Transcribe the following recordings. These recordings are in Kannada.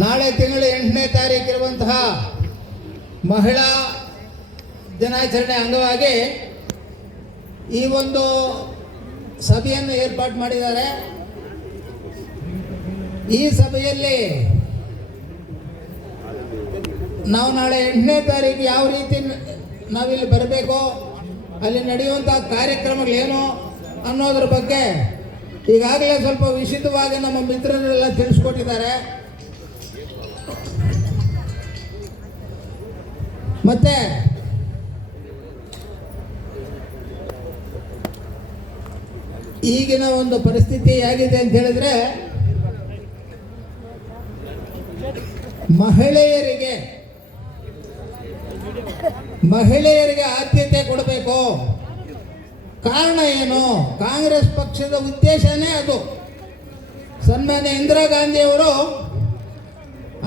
ನಾಳೆ ತಿಂಗಳ 8ನೇ ತಾರೀಕು ಇರುವಂತಹ ಮಹಿಳಾ ದಿನಾಚರಣೆ ಅಂಗವಾಗಿ ಈ ಒಂದು ಸಭೆಯನ್ನು ಏರ್ಪಾಡು ಮಾಡಿದ್ದಾರೆ. ಈ ಸಭೆಯಲ್ಲಿ ನಾವು ನಾಳೆ 8ನೇ ತಾರೀಕು ಯಾವ ರೀತಿ ನಾವಿಲ್ಲಿ ಬರಬೇಕು, ಅಲ್ಲಿ ನಡೆಯುವಂಥ ಕಾರ್ಯಕ್ರಮಗಳೇನು ಅನ್ನೋದ್ರ ಬಗ್ಗೆ ಈಗಾಗಲೇ ಸ್ವಲ್ಪ ವಿಶದವಾಗಿ ನಮ್ಮ ಮಿತ್ರರೆಲ್ಲ ತಿಳಿಸ್ಕೊಟ್ಟಿದ್ದಾರೆ. ಮತ್ತೆ ಈಗಿನ ಒಂದು ಪರಿಸ್ಥಿತಿ ಹೇಗಿದೆ ಅಂತ ಹೇಳಿದ್ರೆ, ಮಹಿಳೆಯರಿಗೆ ಆದ್ಯತೆ ಕೊಡಬೇಕು. ಕಾರಣ ಏನು? ಕಾಂಗ್ರೆಸ್ ಪಕ್ಷದ ಉದ್ದೇಶನೇ ಅದು. ಸನ್ಮಾನ್ಯ ಇಂದಿರಾ ಗಾಂಧಿಯವರು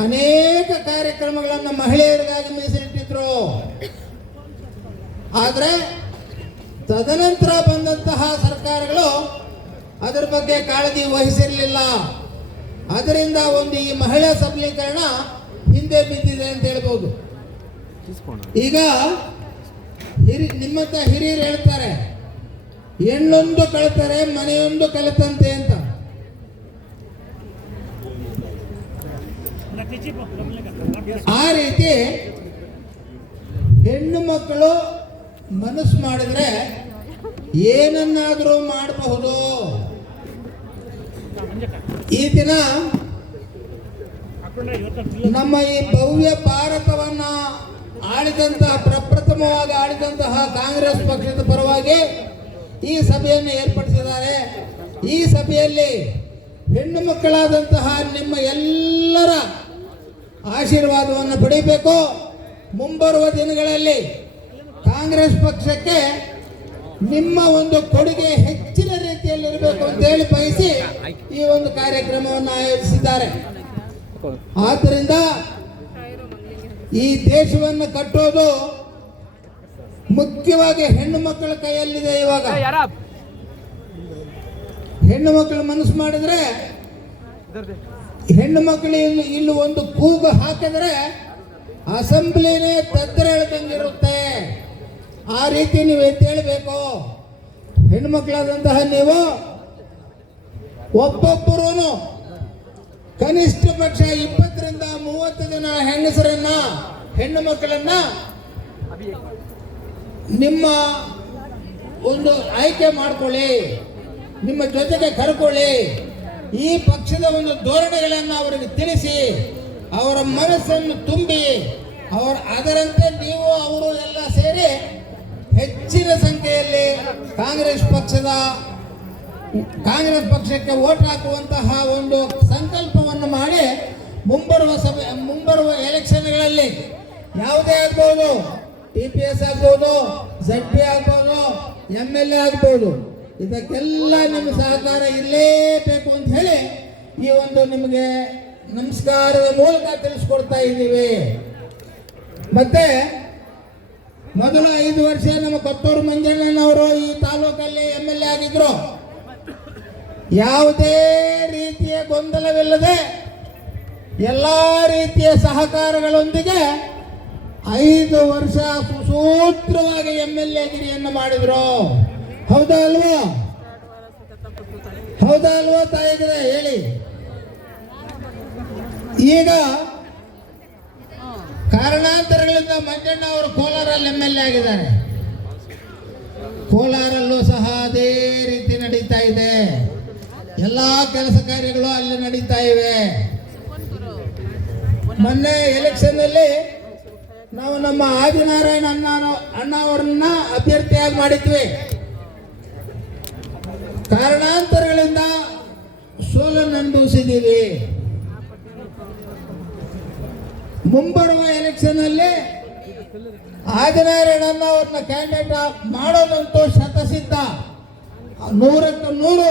ಅನೇಕ ಕಾರ್ಯಕ್ರಮಗಳನ್ನು ಮಹಿಳೆಯರಿಗಾಗಿ ಮೀಸಲಿಟ್ಟಿದ್ರು. ಆದರೆ ತದನಂತರ ಬಂದಂತಹ ಸರ್ಕಾರಗಳು ಅದರ ಬಗ್ಗೆ ಕಾಳಜಿ ವಹಿಸಿರಲಿಲ್ಲ. ಅದರಿಂದ ಒಂದು ಈ ಮಹಿಳಾ ಸಬಲೀಕರಣ ಹಿಂದೆ ಬಿದ್ದಿದೆ ಅಂತ ಹೇಳ್ಬೋದು. ಈಗ ನಿಮ್ಮಂತ ಹಿರಿಯರು ಹೇಳ್ತಾರೆ, ಹೆಣ್ಣೊಂದು ಕಳ್ತಾರೆ ಮನೆಯೊಂದು ಕಲಿತಂತೆ ಅಂತ. ಆ ರೀತಿ ಹೆಣ್ಣು ಮಕ್ಕಳು ಮನಸ್ಸು ಮಾಡಿದ್ರೆ ಏನನ್ನಾದರೂ ಮಾಡಬಹುದು. ಈ ದಿನ ನಮ್ಮ ಈ ಭವ್ಯ ಭಾರತವನ್ನ ಆಳಿದಂತಹ ಪ್ರಪ್ರಥಮವಾಗಿ ಆಳಿದಂತಹ ಕಾಂಗ್ರೆಸ್ ಪಕ್ಷದ ಪರವಾಗಿ ಈ ಸಭೆಯನ್ನು ಏರ್ಪಡಿಸಿದ್ದಾರೆ. ಈ ಸಭೆಯಲ್ಲಿ ಹೆಣ್ಣು ಮಕ್ಕಳಾದಂತಹ ನಿಮ್ಮ ಎಲ್ಲರ ಆಶೀರ್ವಾದವನ್ನು ಪಡೆಯಬೇಕು. ಮುಂಬರುವ ದಿನಗಳಲ್ಲಿ ಕಾಂಗ್ರೆಸ್ ಪಕ್ಷಕ್ಕೆ ನಿಮ್ಮ ಒಂದು ಕೊಡುಗೆ ಹೆಚ್ಚಿನ ರೀತಿಯಲ್ಲಿ ಇರಬೇಕು ಅಂತ ಹೇಳಿ ಬಯಸಿ ಈ ಒಂದು ಕಾರ್ಯಕ್ರಮವನ್ನು ಆಯೋಜಿಸಿದ್ದಾರೆ. ಆದ್ದರಿಂದ ಈ ದೇಶವನ್ನು ಕಟ್ಟೋದು ಮುಖ್ಯವಾಗಿ ಹೆಣ್ಣು ಮಕ್ಕಳ ಕೈಯಲ್ಲಿದೆ. ಇವಾಗ ಹೆಣ್ಣು ಮಕ್ಕಳು ಮನಸ್ಸು ಮಾಡಿದ್ರೆ, ಹೆಣ್ಣು ಮಕ್ಕಳು ಇಲ್ಲಿ ಒಂದು ಕೂಗು ಹಾಕಿದ್ರೆ ಅಸೆಂಬ್ಲಿನೇ ತದ್ರೆ ಎಳ್ದಂಗಿರುತ್ತೆ. ಆ ರೀತಿ ನೀವು ಎದ್ದೇಳಬೇಕು. ಹೆಣ್ಣು ಮಕ್ಕಳಾದಂತಹ ನೀವು ಒಬ್ಬೊಬ್ಬರೂ ಕನಿಷ್ಠ ಪಕ್ಷ 20ರಿಂದ 30 ಜನ ಹೆಂಗಸರನ್ನ, ಹೆಣ್ಣು ಮಕ್ಕಳನ್ನ ನಿಮ್ಮ ಒಂದು ಆಯ್ಕೆ ಮಾಡ್ಕೊಳ್ಳಿ, ನಿಮ್ಮ ಜೊತೆಗೆ ಕರ್ಕೊಳ್ಳಿ. ಈ ಪಕ್ಷದ ಒಂದು ಧೋರಣೆಗಳನ್ನು ಅವರಿಗೆ ತಿಳಿಸಿ, ಅವರ ಮನಸ್ಸನ್ನು ತುಂಬಿ, ಅದರಂತೆ ನೀವು ಅವರು ಎಲ್ಲ ಸೇರಿ ಹೆಚ್ಚಿನ ಸಂಖ್ಯೆಯಲ್ಲಿ ಕಾಂಗ್ರೆಸ್ ಪಕ್ಷಕ್ಕೆ ವೋಟ್ ಹಾಕುವಂತಹ ಒಂದು ಸಂಕಲ್ಪವನ್ನು ಮಾಡಿ ಮುಂಬರುವ ಎಲೆಕ್ಷನ್ಗಳಲ್ಲಿ ಯಾವುದೇ ಆಗ್ಬೋದು, TPS ಆಗ್ಬೋದು, ZP ಆಗ್ಬೋದು, MLA ಆಗ್ಬೋದು, ಇದಕ್ಕೆಲ್ಲ ನಿಮ್ಮ ಸಹಕಾರ ಇರಲೇಬೇಕು ಅಂತ ಹೇಳಿ ಈ ಒಂದು ನಿಮಗೆ ನಮಸ್ಕಾರದ ಮೂಲಕ ತಿಳಿಸ್ಕೊಡ್ತಾ ಇದ್ದೀವಿ. ಮತ್ತೆ ಮೊದಲು 5 ವರ್ಷ ನಮ್ಮ ಕೊತ್ತೂರು ಮಂಜಣ್ಣನವರು ಈ ತಾಲೂಕಲ್ಲಿ MLA ಆಗಿದ್ರು. ಯಾವುದೇ ರೀತಿಯ ಗೊಂದಲವಿಲ್ಲದೆ ಎಲ್ಲ ರೀತಿಯ ಸಹಕಾರಗಳೊಂದಿಗೆ 5 ವರ್ಷ ಸುಸೂತ್ರವಾಗಿ MLA ಗಿರಿಯನ್ನು ಮಾಡಿದ್ರು. ಹೌದಾ ಅಲ್ವಾ? ಹೌದಾ ಅಲ್ವಾ ತಾಯಿದ್ರೆ ಹೇಳಿ. ಈಗ ಕಾರಣಾಂತರಗಳಿಂದ ಮಂಜಣ್ಣ ಅವರು ಕೋಲಾರಲ್ಲಿ MLA ಆಗಿದ್ದಾರೆ. ಕೋಲಾರಲ್ಲೂ ಸಹ ಅದೇ ರೀತಿ ನಡೀತಾ ಇದೆ. ಎಲ್ಲ ಕೆಲಸ ಕಾರ್ಯಗಳು ಅಲ್ಲಿ ನಡೀತಾ ಇವೆ. ಮೊನ್ನೆ ಎಲೆಕ್ಷನ್ ಅಲ್ಲಿ ನಾವು ನಮ್ಮ ಆದಿನಾರಾಯಣ ಅಣ್ಣ ಅವರನ್ನ ಅಭ್ಯರ್ಥಿಯಾಗಿ ಮಾಡಿದ್ವಿ. ಕಾರಣಾಂತರಗಳಿಂದ ಸೋಲನ್ನು ಅನುಭವಿಸಿದ್ದೀವಿ. ಮುಂಬರುವ ಎಲೆಕ್ಷನ್ ಅಲ್ಲಿ ಆದಿನಾರಾಯಣ ಅವ್ರನ್ನ ಕ್ಯಾಂಡಿಡೇಟ್ ಮಾಡೋದಂತೂ ಶತಸಿದ್ಧ. 100ಕ್ಕೆ 100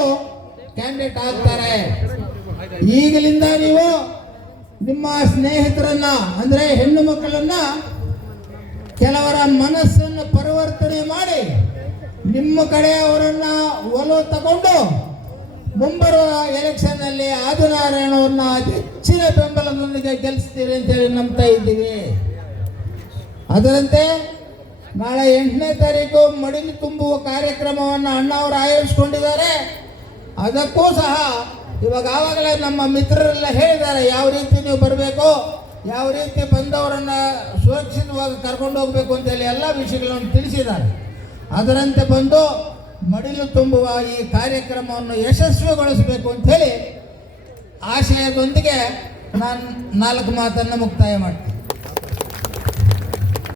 ಕ್ಯಾಂಡಿಡೇಟ್ ಆಗ್ತಾರೆ. ಈಗಲಿಂದ ನೀವು ನಿಮ್ಮ ಸ್ನೇಹಿತರನ್ನ, ಅಂದ್ರೆ ಹೆಣ್ಣು ಮಕ್ಕಳನ್ನ, ಕೆಲವರ ಮನಸ್ಸನ್ನು ಪರಿವರ್ತನೆ ಮಾಡಿ ನಿಮ್ಮ ಕಡೆ ಅವರನ್ನ ಒಲವು ತಗೊಂಡು ಮುಂಬರುವ ಎಲೆಕ್ಷನ್ನಲ್ಲಿ ಆದಿನಾರಾಯಣವ್ರನ್ನ ಅತಿ ಹೆಚ್ಚಿನ ಬೆಂಬಲದೊಂದಿಗೆ ಗೆಲ್ಲಿಸ್ತೀರಿ ಅಂತೇಳಿ ನಂಬ್ತಾ ಇದ್ದೀವಿ. ಅದರಂತೆ ನಾಳೆ 8ನೇ ತಾರೀಕು ಮಡಿಲು ತುಂಬುವ ಕಾರ್ಯಕ್ರಮವನ್ನು ಅಣ್ಣವರು ಆಯೋಜಿಸಿಕೊಂಡಿದ್ದಾರೆ. ಅದಕ್ಕೂ ಸಹ ಆವಾಗಲೇ ನಮ್ಮ ಮಿತ್ರರೆಲ್ಲ ಹೇಳಿದ್ದಾರೆ ಯಾವ ರೀತಿ ನೀವು ಬರಬೇಕು, ಯಾವ ರೀತಿ ಬಂದವರನ್ನು ಸುರಕ್ಷಿತವಾಗಿ ಕರ್ಕೊಂಡು ಹೋಗಬೇಕು ಅಂತೇಳಿ ಎಲ್ಲ ವಿಷಯಗಳನ್ನು ತಿಳಿಸಿದ್ದಾರೆ. ಅದರಂತೆ ಬಂದು ಮಡಿಲು ತುಂಬುವ ಈ ಕಾರ್ಯಕ್ರಮವನ್ನು ಯಶಸ್ವಿಗೊಳಿಸಬೇಕು ಅಂಥೇಳಿ ಆಶಯದೊಂದಿಗೆ ನಾನು 4 ಮಾತನ್ನು ಮುಕ್ತಾಯ ಮಾಡ್ತೀನಿ.